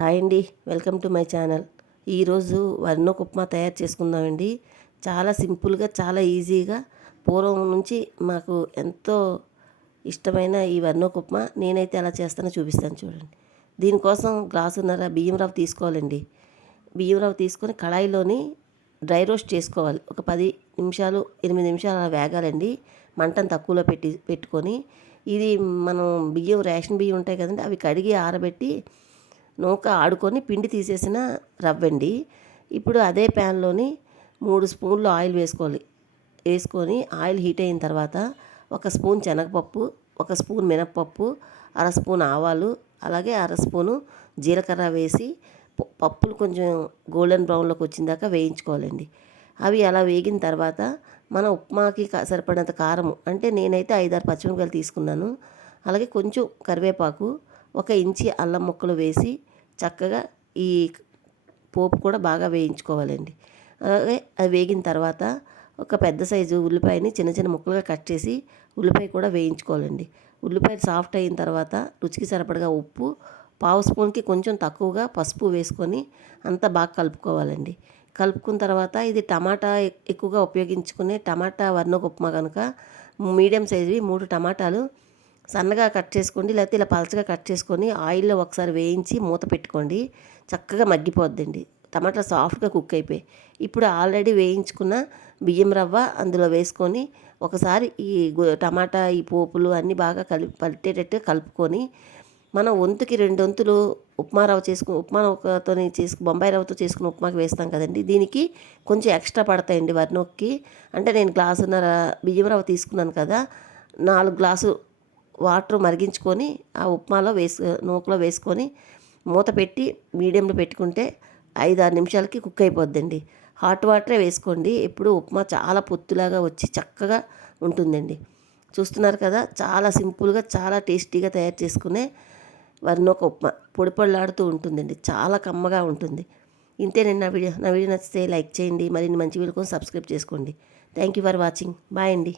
Hi అండి, welcome to my channel. ఈరోజు వర్ణోక్ ఉప్మా తయారు చేసుకుందామండి. చాలా సింపుల్గా, చాలా ఈజీగా, పూర్వం నుంచి మాకు ఎంతో ఇష్టమైన ఈ వర్ణోక్ ఉప్మా నేనైతే ఎలా చేస్తానో చూపిస్తాను చూడండి. దీనికోసం గ్లాసున్నర బియ్యం రవ్వ తీసుకోవాలండి. బియ్యం రవ్వ తీసుకొని కళాయిలోని డ్రై రోస్ట్ చేసుకోవాలి. ఒక 10 నిమిషాలు 8 నిమిషాలు అలా వేగాలండి. మంటను తక్కువలో పెట్టుకొని ఇది మనం బియ్యం రేషన్ బియ్యం ఉంటాయి కదండి, అవి కడిగి ఆరబెట్టి నూక ఆడుకొని పిండి తీసేసిన రవ్వండి. ఇప్పుడు అదే ప్యాన్లోని 3 స్పూన్లు ఆయిల్ వేసుకొని ఆయిల్ హీట్ అయిన తర్వాత 1 స్పూన్ శనగపప్పు, 1 స్పూన్ మినప్పప్పు, అర స్పూన్ ఆవాలు, అలాగే అర స్పూను జీలకర్ర వేసి పప్పులు కొంచెం గోల్డెన్ బ్రౌన్లోకి వచ్చిన దాకా వేయించుకోవాలండి. అవి అలా వేగిన తర్వాత మన ఉప్మాకి సరిపడినంత కారము, అంటే నేనైతే 5-6 పచ్చిమిరపకాయలు తీసుకున్నాను. అలాగే కొంచెం కరివేపాకు, 1 ఇంచి అల్లం ముక్కలు వేసి చక్కగా ఈ పోపు కూడా బాగా వేయించుకోవాలండి. అలాగే అది వేగిన తర్వాత ఒక పెద్ద సైజు ఉల్లిపాయని చిన్న చిన్న ముక్కలుగా కట్ చేసి ఉల్లిపాయ కూడా వేయించుకోవాలండి. ఉల్లిపాయ సాఫ్ట్ అయిన తర్వాత రుచికి సరిపడగా ఉప్పు, పావు స్పూన్కి కొంచెం తక్కువగా పసుపు వేసుకొని అంతా బాగా కలుపుకోవాలండి. కలుపుకున్న తర్వాత ఇది టమాటా ఎక్కువగా ఉపయోగించుకునే టమాటా వర్ణోక్ ఉప్మా కనుక మీడియం సైజువి 3 టమాటాలు సన్నగా కట్ చేసుకోండి, లేకపోతే ఇలా పలచగా కట్ చేసుకొని ఆయిల్లో ఒకసారి వేయించి మూత పెట్టుకోండి. చక్కగా మగ్గిపోద్దండి. టమాటాలు సాఫ్ట్గా కుక్ అయిపోయి ఇప్పుడు ఆల్రెడీ వేయించుకున్న బియ్యం రవ్వ అందులో వేసుకొని ఒకసారి ఈ టమాటా ఈ పోపులు అన్నీ బాగా పట్టేటట్టు కలుపుకొని మనం వంతుకి 2 వంతులు ఉప్మా రవ్వతో బొంబాయి రవ్వతో చేసుకున్న ఉప్మాకి వేస్తాం కదండి, దీనికి కొంచెం ఎక్స్ట్రా పడతాయండి వర్ణోక్కి. అంటే నేను గ్లాసున్నర బియ్యం రవ్వ తీసుకున్నాను కదా, 4 గ్లాసు వాటర్ మరిగించుకొని ఆ ఉప్మాలో నూకలో వేసుకొని మూత పెట్టి మీడియంలో పెట్టుకుంటే 5-6 నిమిషాలకి కుక్ అయిపోద్దండి. హాట్ వాటరే వేసుకోండి. ఎప్పుడు ఉప్మా చాలా పొత్తులాగా వచ్చి చక్కగా ఉంటుందండి. చూస్తున్నారు కదా, చాలా సింపుల్గా చాలా టేస్టీగా తయారు చేసుకునే వర్ణోక్ ఉప్మా పొడి పొడిలాడుతూ ఉంటుందండి. చాలా కమ్మగా ఉంటుంది. ఇంతేనండి నా వీడియో నచ్చితే లైక్ చేయండి. మరిన్ని మంచి వీడియో కోసం సబ్స్క్రైబ్ చేసుకోండి. Thank you for watching. Bye అండి.